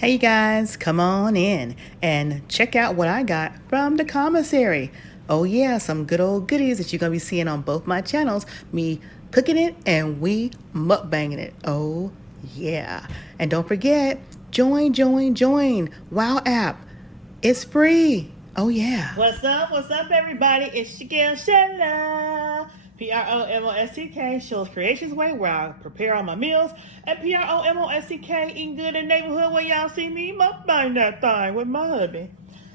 Hey guys, come on in and check out what I got from the commissary. Oh yeah, some good old goodies that you're gonna be seeing on both my channels. Me cooking it and we mukbanging it. Oh yeah. And don't forget, join. Wow app. It's free. Oh yeah. What's up everybody? It's your girl Shella. PromoSTK, Shell's Creations Way, where I prepare all my meals. And PromoSTK, eating good in the neighborhood, where y'all see me mukbang that thing with my hubby.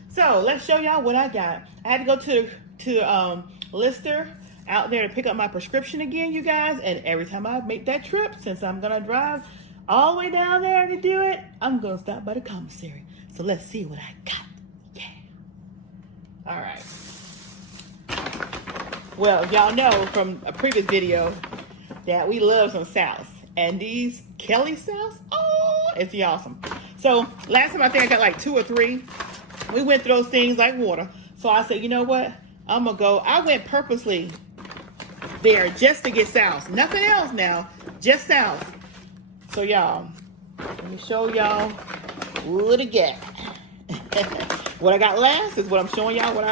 So let's show y'all what I got. I had to go to Lister out there to pick up my prescription again, you guys. And every time I make that trip, since I'm gonna drive all the way down there to do it, I'm gonna stop by the commissary. So let's see what I got. Yeah. All right. Well, y'all know from a previous video that we love some sauce. And these Kelly sauce, oh, it's awesome. So last time I think I got like 2 or 3. We went through those things like water. So I said, you know what? I'm going to go. I went purposely there just to get sauce. Nothing else now, just sauce. So y'all, let me show y'all what I got. What I got last is what I'm showing y'all what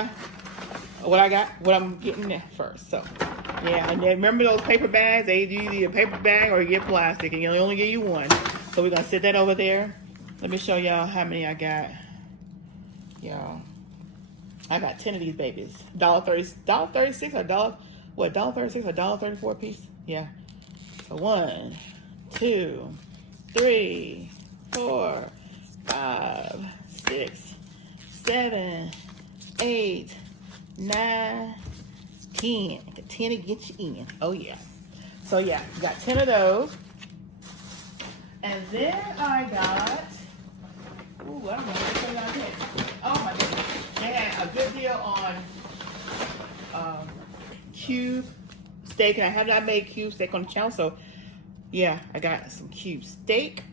I'm getting there first. So yeah, and then remember those paper bags? They do either a paper bag or you get plastic, and they only give you one. So we're gonna set that over there. Let me show y'all how many I got. Y'all, I got 10 of these babies. $1.36 or $1.36 or $1.34 a piece. Yeah. So 1, 2, 3, 4, 5, 6, 7, 8, 9, 10. 10 to get you in. Oh yeah. So yeah, got 10 of those. And then I got, ooh, I don't know what to I did. Oh my goodness. They had a good deal on cube steak. And I have not made cube steak on the channel. So yeah, I got some cube steak.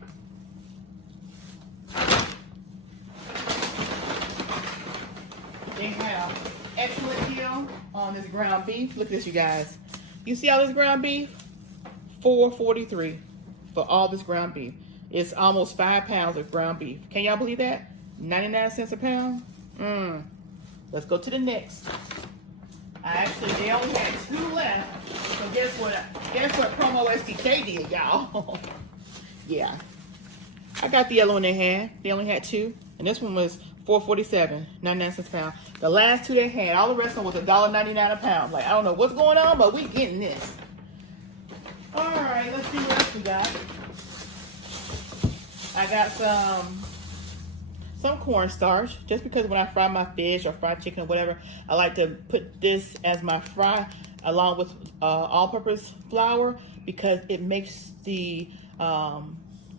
They have excellent deal on this ground beef. Look at this, you guys. You see all this ground beef? $4.43 for all this ground beef. It's almost 5 pounds of ground beef. Can y'all believe that? 99 cents a pound. Let's go to the next. They only had 2 left. So guess what PromoSTK did, y'all? Yeah. I got the yellow one they had. They only had 2. And this one was $4.47, 99 cents a pound. The last 2 they had, all the rest of them was $1.99 a pound. Like, I don't know what's going on, but we getting this. All right, let's see what else we got. I got some cornstarch, just because when I fry my fish or fried chicken or whatever, I like to put this as my fry along with all-purpose flour, because it makes the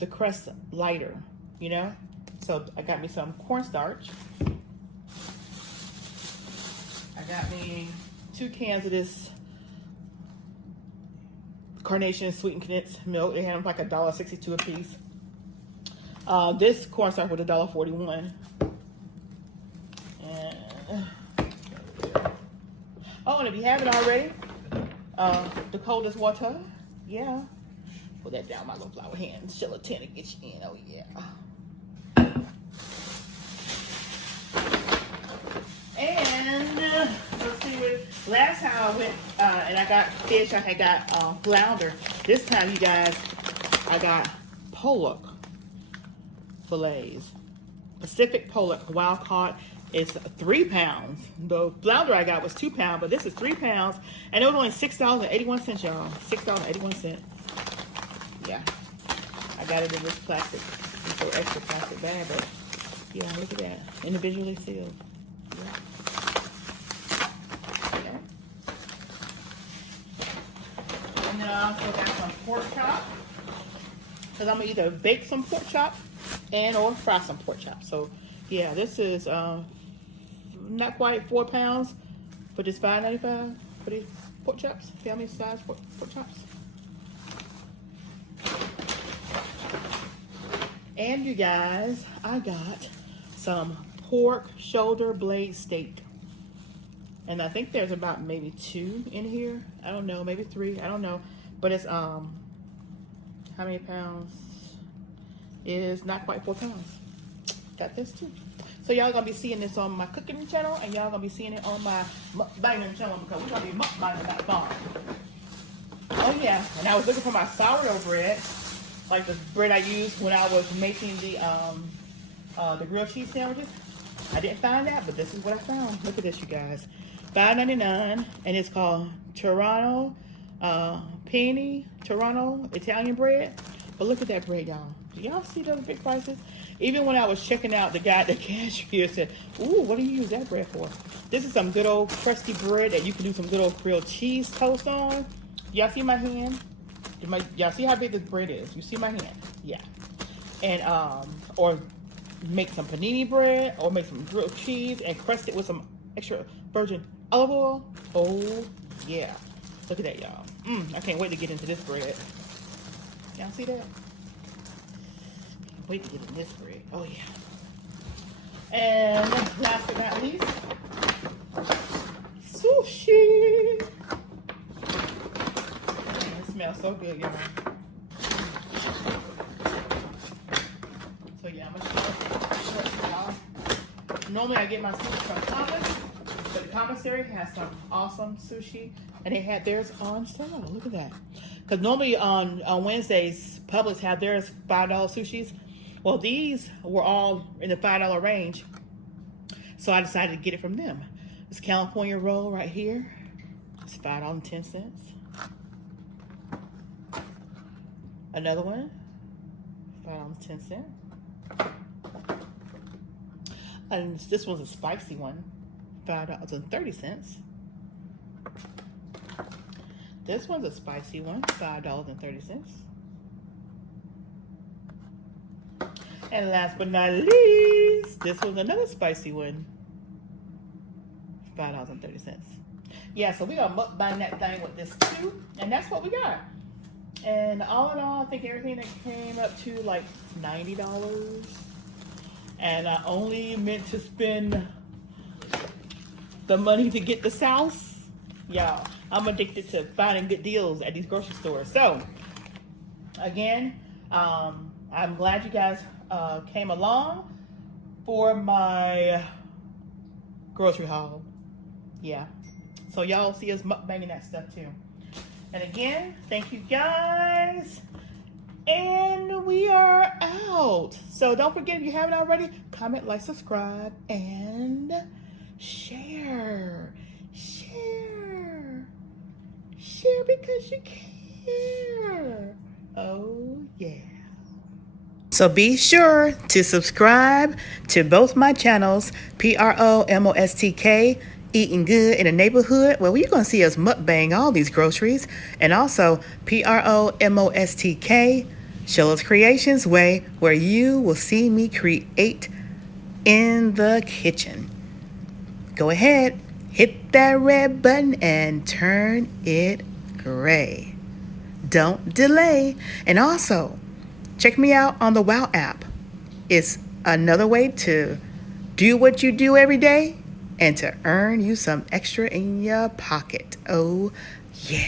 crust lighter, you know? So I got me some cornstarch. I got me 2 cans of this Carnation sweetened condensed milk. They had them like $1.62 a piece. This cornstarch was $1.41. And oh, and if you haven't already, the coldest water, yeah. Put that down my little flower hand. Gelatin to get you in. Oh yeah. And let's see, last time I went and I got fish, I had got flounder. This time, you guys, I got pollock fillets. Pacific pollock, wild caught. It's 3 pounds. The flounder I got was 2 pounds, but this is 3 pounds. And it was only $6.81, y'all. $6.81. Yeah. I got it in this plastic, this extra plastic bag, but yeah, look at that. Individually sealed. Yeah. And then I also got some pork chop, because I'm going to either bake some pork chop and or fry some pork chop. So yeah, this is not quite 4 pounds for this $5.95 for these pork chops, family size pork chops. And you guys, I got some pork shoulder blade steak. And I think there's about maybe 2 in here. I don't know, maybe 3, I don't know. But it's, how many pounds? Is not quite 4 pounds. Got this too. So y'all gonna be seeing this on my cooking channel, and y'all gonna be seeing it on my mukbanging channel because we're gonna be mukbanging that bomb. Oh yeah, and I was looking for my sourdough bread, like the bread I used when I was making the grilled cheese sandwiches. I didn't find that, but this is what I found. Look at this, you guys. $5.99, and it's called Toronto Toronto Italian bread. But look at that bread, y'all. Do y'all see those big prices? Even when I was checking out, the guy at the cashier said, "Ooh, what do you use that bread for?" This is some good old crusty bread that you can do some good old grilled cheese toast on. Y'all see my hand? Y'all see how big this bread is? You see my hand? Yeah. And or make some panini bread, or make some grilled cheese and crust it with some extra virgin olive oil. Oh yeah. Look at that, y'all. I can't wait to get into this bread. Y'all see that? Wait to get in this bread. Oh yeah. And last but not least, sushi. It smells so good, y'all. So yeah, I'm gonna show y'all. Normally I get my sushi from Thomas, but the Commissary has some awesome sushi, and they had theirs on sale. Look at that. Because normally on Wednesdays, Publix have theirs $5 sushis. Well, these were all in the $5 range, so I decided to get it from them. This California roll right here, it's $5.10. Another one, $5.10. And this one's a spicy one, $5.30. This one's a spicy one, $5.30. And last but not least, this was another spicy one, $5.30. Yeah, so we gonna mukbang that thing with this too, and that's what we got. And all in all, I think everything that came up to like $90. And I only meant to spend the money to get the sauce. Y'all, I'm addicted to finding good deals at these grocery stores. So, again, I'm glad you guys came along for my grocery haul. Yeah. So y'all see us mukbanging that stuff too. And again, thank you guys. And we are out. So don't forget, if you haven't already, comment, like, subscribe, and share. Share. Share because you care. Oh, yeah. So be sure to subscribe to both my channels, PromoSTK, Eating Good in the Neighborhood, where you're going to see us mukbang all these groceries, and also PromoSTK, Sheila's Creations Way, where you will see me create in the kitchen. Go ahead, hit that red button and turn it gray. Don't delay. And also, check me out on the WOW app. It's another way to do what you do every day and to earn you some extra in your pocket. Oh, yeah.